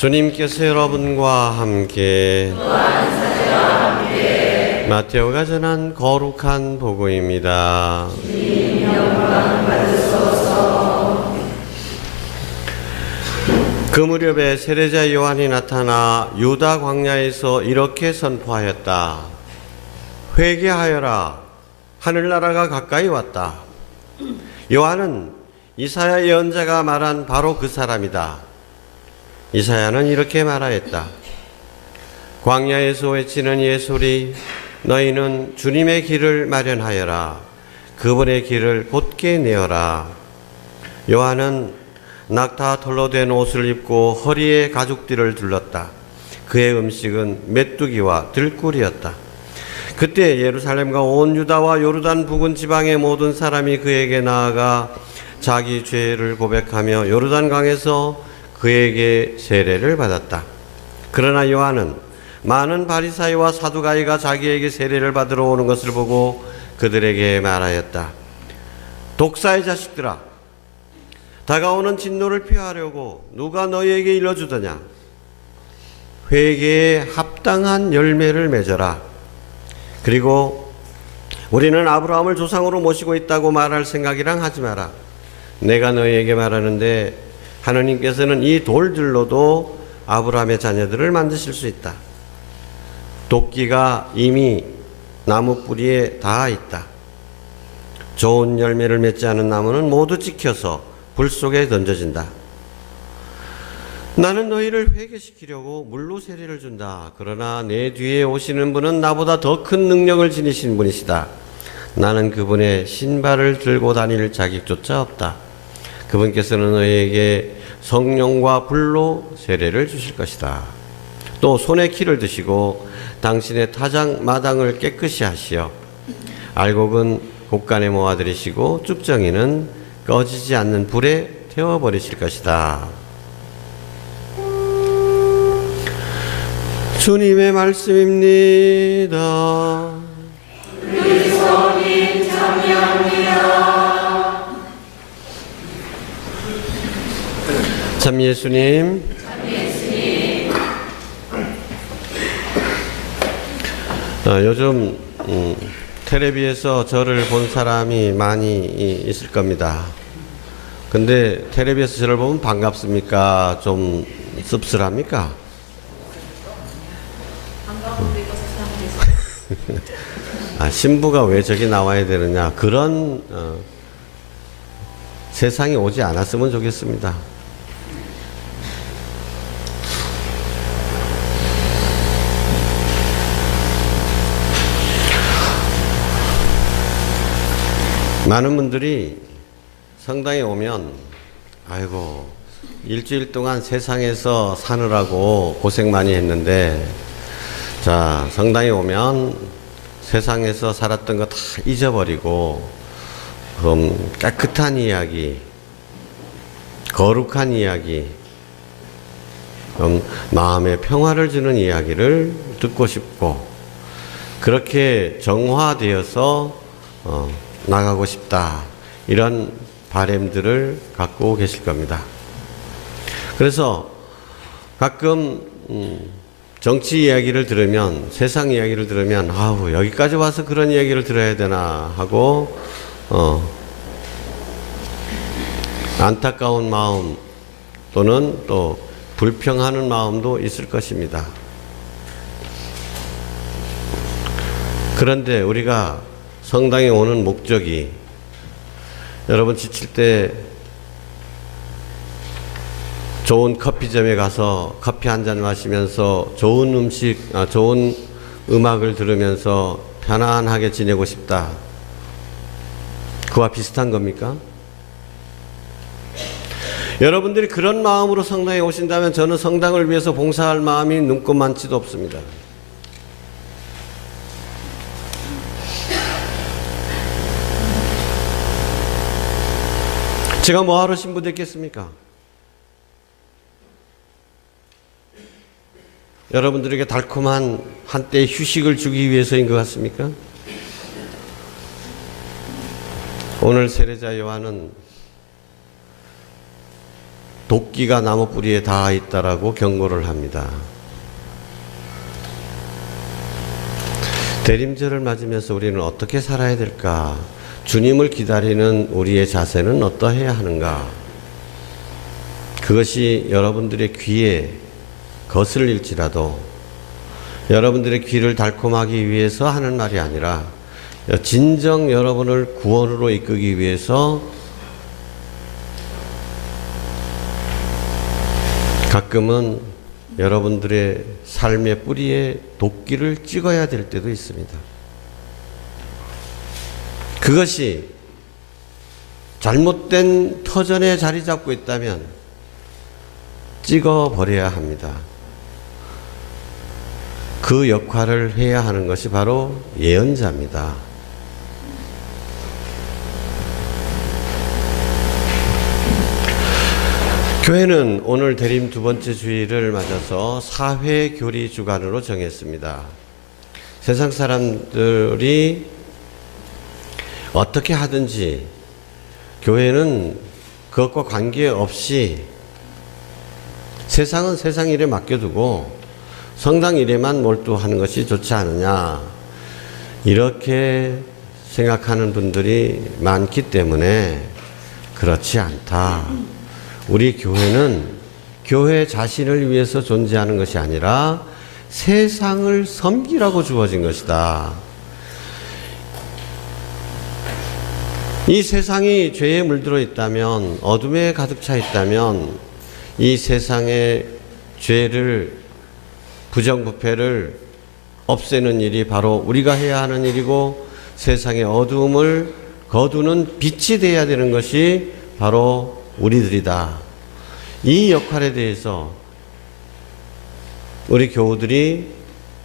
주님께서 여러분과 함께 마테오가 전한 거룩한 복음입니다. 그 무렵에 세례자 요한이 나타나 유다 광야에서 이렇게 선포하였다. 회개하여라. 하늘나라가 가까이 왔다. 요한은 이사야 예언자가 말한 바로 그 사람이다. 이사야는 이렇게 말하였다. 광야에서 외치는 이의 소리, 너희는 주님의 길을 마련하여라. 그분의 길을 곧게 내어라. 요한은 낙타 털로 된 옷을 입고 허리에 가죽띠를 둘렀다. 그의 음식은 메뚜기와 들꿀이었다. 그때 예루살렘과 온 유다와 요르단 부근 지방의 모든 사람이 그에게 나아가 자기 죄를 고백하며 요르단강에서 그에게 세례를 받았다. 그러나 요한은 많은 바리사이와 사두가이가 자기에게 세례를 받으러 오는 것을 보고 그들에게 말하였다. 독사의 자식들아, 다가오는 진노를 피하려고 누가 너희에게 일러주더냐? 회개에 합당한 열매를 맺어라. 그리고 우리는 아브라함을 조상으로 모시고 있다고 말할 생각이랑 하지 마라. 내가 너희에게 말하는데 하느님께서는 이 돌들로도 아브라함의 자녀들을 만드실 수 있다. 도끼가 이미 나무 뿌리에 닿아 있다. 좋은 열매를 맺지 않은 나무는 모두 찍혀서 불 속에 던져진다. 나는 너희를 회개시키려고 물로 세례를 준다. 그러나 내 뒤에 오시는 분은 나보다 더 큰 능력을 지니신 분이시다. 나는 그분의 신발을 들고 다닐 자격조차 없다. 그분께서는 너희에게 성령과 불로 세례를 주실 것이다. 또 손에 키를 드시고 당신의 타작 마당을 깨끗이 하시어 알곡은 곡간에 모아들이시고 쭉정이는 꺼지지 않는 불에 태워버리실 것이다. 주님의 말씀입니다. 그리스도님 참여합니다. 참 예수님. 요즘 텔레비에서 저를 본 사람이 많이 있을 겁니다. 근데 텔레비에서 저를 보면 반갑습니까? 좀 씁쓸합니까? 신부가 왜 저기 나와야 되느냐, 그런 세상이 오지 않았으면 좋겠습니다. 많은 분들이 성당에 오면 아이고 일주일 동안 세상에서 사느라고 고생 많이 했는데, 자, 성당에 오면 세상에서 살았던 거 다 잊어버리고 깨끗한 이야기, 거룩한 이야기, 마음의 평화를 주는 이야기를 듣고 싶고 그렇게 정화되어서 나가고 싶다, 이런 바람들을 갖고 계실 겁니다. 그래서 가끔 정치 이야기를 들으면, 세상 이야기를 들으면 아우 여기까지 와서 그런 이야기를 들어야 되나 하고 안타까운 마음 또는 또 불평하는 마음도 있을 것입니다. 그런데 우리가 성당에 오는 목적이, 여러분 지칠 때 좋은 커피점에 가서 커피 한 잔 마시면서 좋은 음식, 좋은 음악을 들으면서 편안하게 지내고 싶다, 그와 비슷한 겁니까? 여러분들이 그런 마음으로 성당에 오신다면 저는 성당을 위해서 봉사할 마음이 눈꼽만치도 없습니다. 제가 뭐하러 신부됐겠습니까? 여러분들에게 달콤한 한때의 휴식을 주기 위해서인 것 같습니까? 오늘 세례자 요한은 도끼가 나무 뿌리에 닿아 있다라고 경고를 합니다. 대림절을 맞으면서 우리는 어떻게 살아야 될까? 주님을 기다리는 우리의 자세는 어떠해야 하는가? 그것이 여러분들의 귀에 거슬릴지라도 여러분들의 귀를 달콤하기 위해서 하는 말이 아니라 진정 여러분을 구원으로 이끄기 위해서 가끔은 여러분들의 삶의 뿌리에 도끼를 찍어야 될 때도 있습니다. 그것이 잘못된 터전에 자리 잡고 있다면 찍어버려야 합니다. 그 역할을 해야 하는 것이 바로 예언자입니다. 교회는 오늘 대림 두 번째 주일을 맞아서 사회교리 주간으로 정했습니다. 세상 사람들이 어떻게 하든지 교회는 그것과 관계없이 세상은 세상 일에 맡겨두고 성당 일에만 몰두하는 것이 좋지 않느냐, 이렇게 생각하는 분들이 많기 때문에 그렇지 않다. 우리 교회는 교회 자신을 위해서 존재하는 것이 아니라 세상을 섬기라고 주어진 것이다. 이 세상이 죄에 물들어 있다면, 어둠에 가득 차 있다면 이 세상의 죄를, 부정부패를 없애는 일이 바로 우리가 해야 하는 일이고, 세상의 어두움을 거두는 빛이 되어야 되는 것이 바로 우리들이다. 이 역할에 대해서 우리 교우들이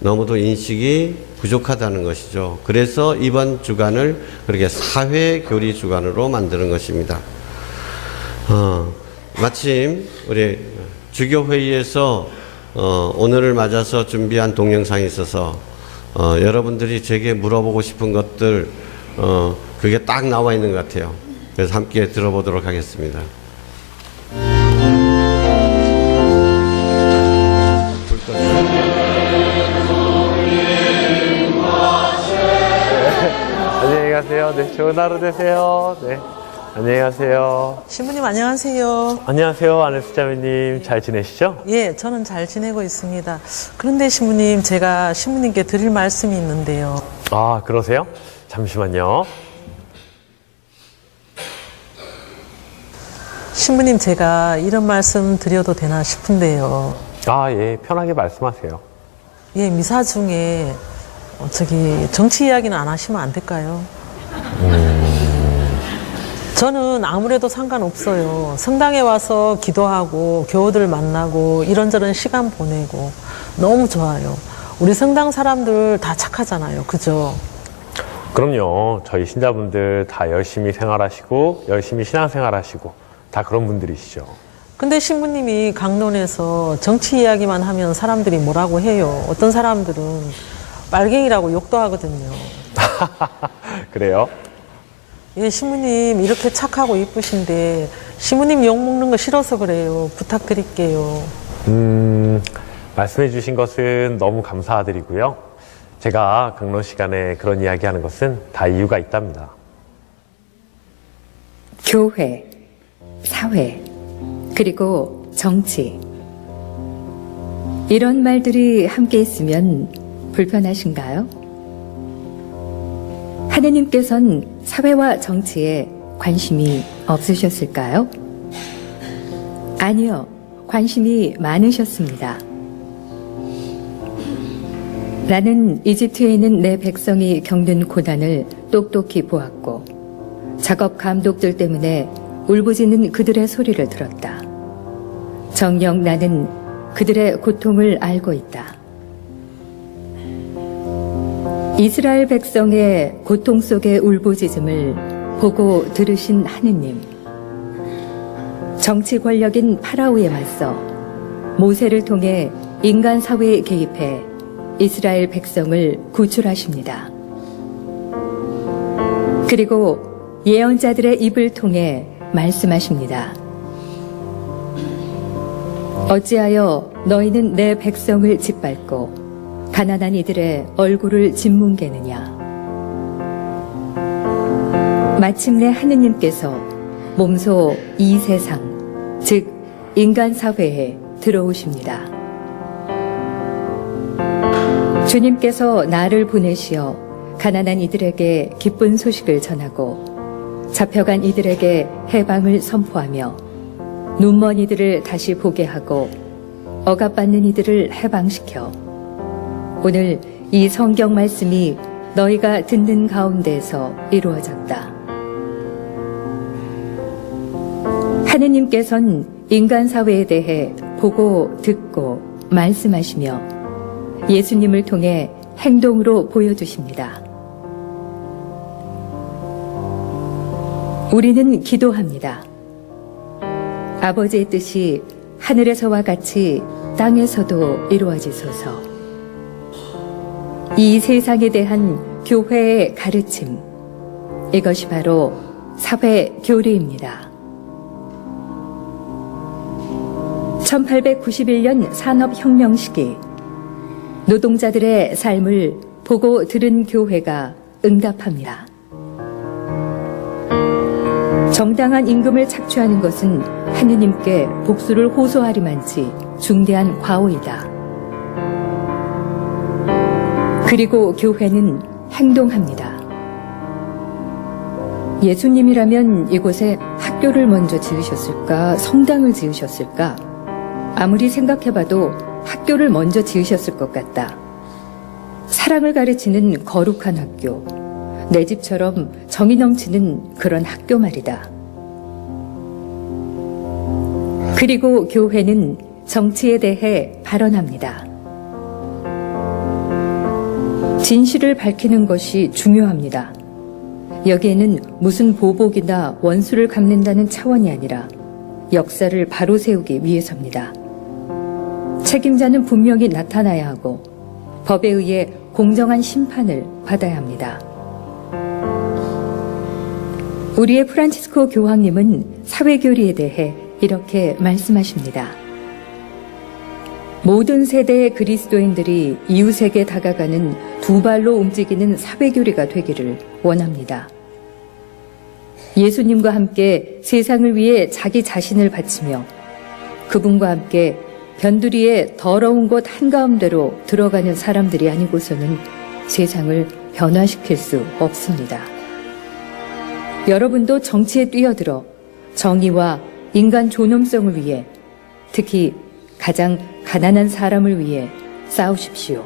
너무도 인식이 부족하다는 것이죠. 그래서 이번 주간을 그렇게 사회교리 주간으로 만드는 것입니다. 마침 우리 주교회의에서 오늘을 맞아서 준비한 동영상이 있어서 여러분들이 제게 물어보고 싶은 것들 그게 딱 나와 있는 것 같아요. 그래서 함께 들어보도록 하겠습니다. 안녕히 가세요. 네, 좋은 하루 되세요. 네, 안녕히 가세요. 신부님 안녕하세요. 안녕하세요, 안혜수자매님. 잘 지내시죠? 예, 저는 잘 지내고 있습니다. 그런데 신부님, 제가 신부님께 드릴 말씀이 있는데요. 아, 그러세요? 잠시만요. 신부님, 제가 이런 말씀 드려도 되나 싶은데요. 아, 예, 편하게 말씀하세요. 예, 미사 중에 정치 이야기는 안 하시면 안 될까요? 저는 아무래도 상관없어요. 성당에 와서 기도하고 교우들 만나고 이런저런 시간 보내고 너무 좋아요. 우리 성당 사람들 다 착하잖아요. 그죠? 그럼요. 저희 신자분들 다 열심히 생활하시고 열심히 신앙생활하시고 다 그런 분들이시죠. 근데 신부님이 강론에서 정치 이야기만 하면 사람들이 뭐라고 해요. 어떤 사람들은 빨갱이라고 욕도 하거든요. 그래요? 예, 신부님 이렇게 착하고 이쁘신데 신부님 욕 먹는 거 싫어서 그래요. 부탁드릴게요. 말씀해 주신 것은 너무 감사드리고요. 제가 강론 시간에 그런 이야기 하는 것은 다 이유가 있답니다. 교회, 사회, 그리고 정치. 이런 말들이 함께 있으면 불편하신가요? 하느님께서는 사회와 정치에 관심이 없으셨을까요? 아니요, 관심이 많으셨습니다. 나는 이집트에 있는 내 백성이 겪는 고난을 똑똑히 보았고 작업 감독들 때문에 울부짖는 그들의 소리를 들었다. 정녕 나는 그들의 고통을 알고 있다. 이스라엘 백성의 고통 속의 울부짖음을 보고 들으신 하느님. 정치 권력인 파라오에 맞서 모세를 통해 인간 사회에 개입해 이스라엘 백성을 구출하십니다. 그리고 예언자들의 입을 통해 말씀하십니다. 어찌하여 너희는 내 백성을 짓밟고 가난한 이들의 얼굴을 짓뭉개느냐. 마침내 하느님께서 몸소 이 세상, 즉 인간 사회에 들어오십니다. 주님께서 나를 보내시어 가난한 이들에게 기쁜 소식을 전하고 잡혀간 이들에게 해방을 선포하며 눈먼 이들을 다시 보게 하고 억압받는 이들을 해방시켜 오늘 이 성경 말씀이 너희가 듣는 가운데에서 이루어졌다. 하느님께서는 인간 사회에 대해 보고 듣고 말씀하시며 예수님을 통해 행동으로 보여주십니다. 우리는 기도합니다. 아버지의 뜻이 하늘에서와 같이 땅에서도 이루어지소서. 이 세상에 대한 교회의 가르침, 이것이 바로 사회 교리입니다. 1891년 산업혁명 시기 노동자들의 삶을 보고 들은 교회가 응답합니다. 정당한 임금을 착취하는 것은 하느님께 복수를 호소하리만치 중대한 과오이다. 그리고 교회는 행동합니다. 예수님이라면 이곳에 학교를 먼저 지으셨을까, 성당을 지으셨을까? 아무리 생각해봐도 학교를 먼저 지으셨을 것 같다. 사랑을 가르치는 거룩한 학교, 내 집처럼 정이 넘치는 그런 학교 말이다. 그리고 교회는 정치에 대해 발언합니다. 진실을 밝히는 것이 중요합니다. 여기에는 무슨 보복이나 원수를 갚는다는 차원이 아니라 역사를 바로 세우기 위해서입니다. 책임자는 분명히 나타나야 하고 법에 의해 공정한 심판을 받아야 합니다. 우리의 프란치스코 교황님은 사회교리에 대해 이렇게 말씀하십니다. 모든 세대의 그리스도인들이 이웃에게 다가가는 두 발로 움직이는 사회교리가 되기를 원합니다. 예수님과 함께 세상을 위해 자기 자신을 바치며 그분과 함께 변두리의 더러운 곳 한가운데로 들어가는 사람들이 아니고서는 세상을 변화시킬 수 없습니다. 여러분도 정치에 뛰어들어 정의와 인간 존엄성을 위해, 특히 가장 가난한 사람을 위해 싸우십시오.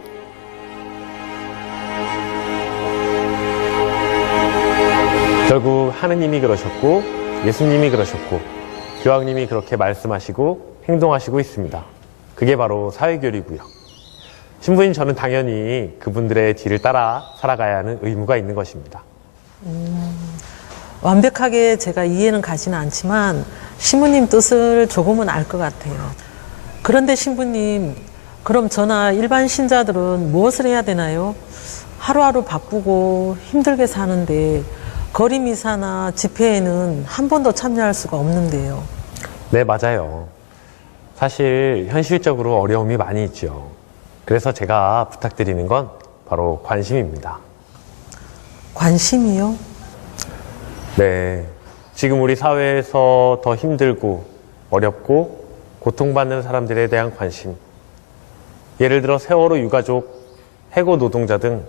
결국 하느님이 그러셨고 예수님이 그러셨고 교황님이 그렇게 말씀하시고 행동하시고 있습니다. 그게 바로 사회교리고요. 신부인 저는 당연히 그분들의 뒤를 따라 살아가야 하는 의무가 있는 것입니다. 완벽하게 제가 이해는 가지는 않지만 신부님 뜻을 조금은 알 것 같아요. 그런데 신부님, 그럼 저나 일반 신자들은 무엇을 해야 되나요? 하루하루 바쁘고 힘들게 사는데 거리 미사나 집회에는 한 번도 참여할 수가 없는데요. 네, 맞아요. 사실 현실적으로 어려움이 많이 있죠. 그래서 제가 부탁드리는 건 바로 관심입니다. 관심이요? 네. 지금 우리 사회에서 더 힘들고 어렵고 고통받는 사람들에 대한 관심. 예를 들어 세월호 유가족, 해고 노동자 등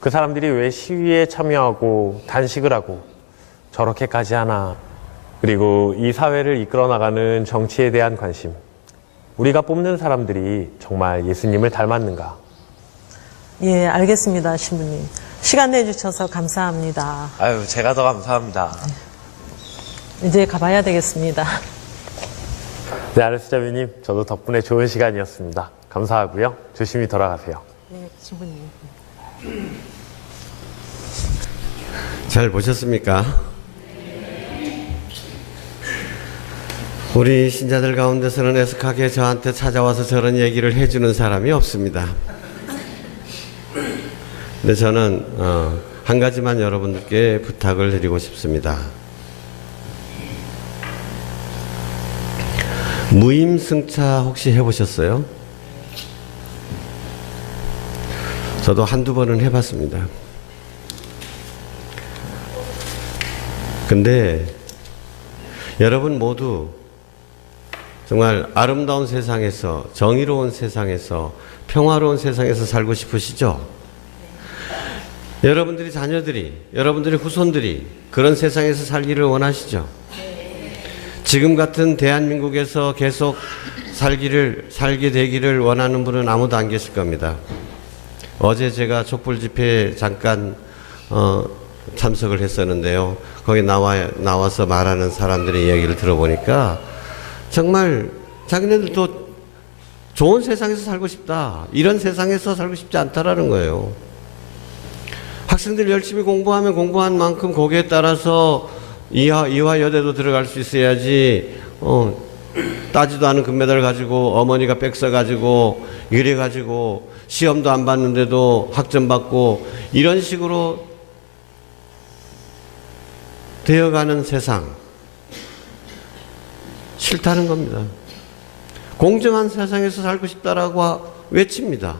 그 사람들이 왜 시위에 참여하고 단식을 하고 저렇게까지 하나. 그리고 이 사회를 이끌어 나가는 정치에 대한 관심. 우리가 뽑는 사람들이 정말 예수님을 닮았는가? 예, 알겠습니다, 신부님. 시간 내주셔서 감사합니다. 아유, 제가 더 감사합니다. 이제 가봐야 되겠습니다. 네, 아르스자비님, 저도 덕분에 좋은 시간이었습니다. 감사하고요. 조심히 돌아가세요. 네, 신부님. 잘 보셨습니까? 우리 신자들 가운데서는 애석하게 저한테 찾아와서 저런 얘기를 해주는 사람이 없습니다. 근데 저는 한 가지만 여러분들께 부탁을 드리고 싶습니다. 무임승차 혹시 해보셨어요? 저도 한두 번은 해봤습니다. 근데 여러분 모두 정말 아름다운 세상에서, 정의로운 세상에서, 평화로운 세상에서 살고 싶으시죠? 여러분들이 자녀들이, 여러분들의 후손들이 그런 세상에서 살기를 원하시죠? 지금 같은 대한민국에서 계속 살게 되기를 원하는 분은 아무도 안 계실 겁니다. 어제 제가 촛불 집회에 잠깐 참석을 했었는데요. 거기 나와서 말하는 사람들의 이야기를 들어보니까 정말 자기네들도 좋은 세상에서 살고 싶다, 이런 세상에서 살고 싶지 않다라는 거예요. 학생들 열심히 공부하면 공부한 만큼 거기에 따라서 이화여대도 들어갈 수 있어야지, 따지도 않은 금메달 가지고 어머니가 백 써가지고 이래가지고 시험도 안 봤는데도 학점 받고 이런 식으로 되어가는 세상 싫다는 겁니다. 공정한 세상에서 살고 싶다라고 외칩니다.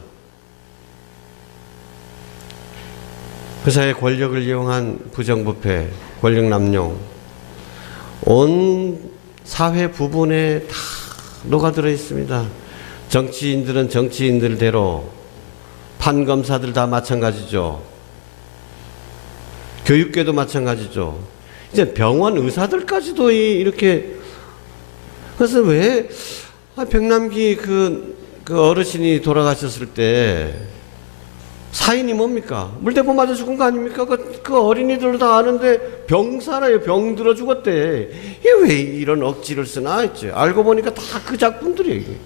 그 사이에 권력을 이용한 부정부패, 권력남용, 온 사회 부분에 다 녹아들어 있습니다. 정치인들은 정치인들대로, 판검사들 다 마찬가지죠. 교육계도 마찬가지죠. 이제 병원 의사들까지도 이렇게. 그래서 왜 백남기 그 어르신이 돌아가셨을 때 사인이 뭡니까? 물대포 맞아 죽은 거 아닙니까? 그 어린이들도 다 아는데 병사라요. 병 들어 죽었대. 이게 왜 이런 억지를 쓰나 했지. 알고 보니까 다 그 작품들이에요. 이게.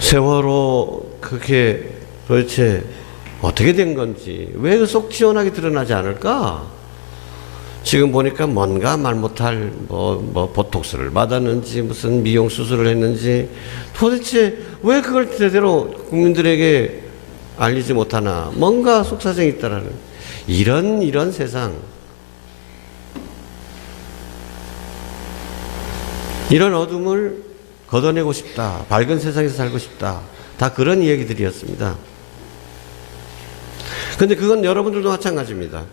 세월호 그게 도대체 어떻게 된 건지 왜 속 시원하게 드러나지 않을까? 지금 보니까 뭔가 말 못할 보톡스를 맞았는지 무슨 미용 수술을 했는지 도대체 왜 그걸 제대로 국민들에게 알리지 못하나? 뭔가 속사정이 있다라는 이런 세상, 이런 어둠을 걷어내고 싶다, 밝은 세상에서 살고 싶다, 다 그런 이야기들이었습니다. 근데 그건 여러분들도 마찬가지입니다.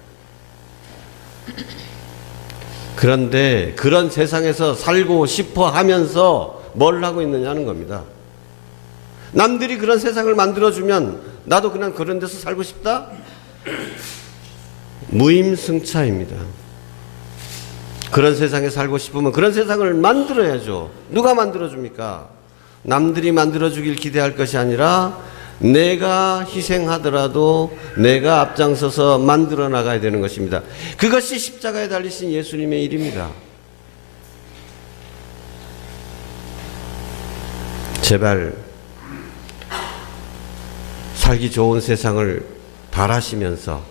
그런데 그런 세상에서 살고 싶어 하면서 뭘 하고 있느냐는 겁니다. 남들이 그런 세상을 만들어주면 나도 그냥 그런 데서 살고 싶다? 무임승차입니다. 그런 세상에 살고 싶으면 그런 세상을 만들어야죠. 누가 만들어줍니까? 남들이 만들어주길 기대할 것이 아니라 내가 희생하더라도 내가 앞장서서 만들어 나가야 되는 것입니다. 그것이 십자가에 달리신 예수님의 일입니다. 제발 살기 좋은 세상을 바라시면서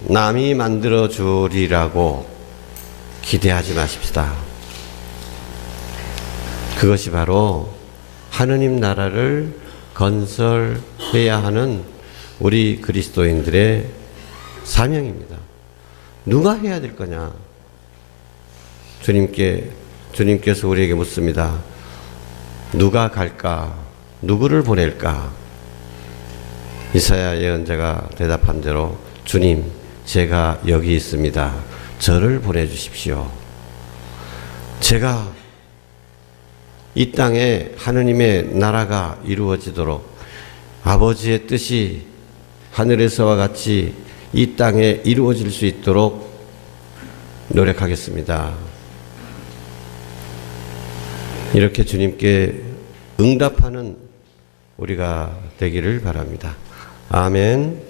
남이 만들어 주리라고 기대하지 마십시다. 그것이 바로 하느님 나라를 건설해야 하는 우리 그리스도인들의 사명입니다. 누가 해야 될 거냐? 주님께서 우리에게 묻습니다. 누가 갈까? 누구를 보낼까? 이사야 예언자가 대답한 대로 주님, 제가 여기 있습니다. 저를 보내주십시오. 제가 이 땅에 하느님의 나라가 이루어지도록 아버지의 뜻이 하늘에서와 같이 이 땅에 이루어질 수 있도록 노력하겠습니다. 이렇게 주님께 응답하는 우리가 되기를 바랍니다. 아멘.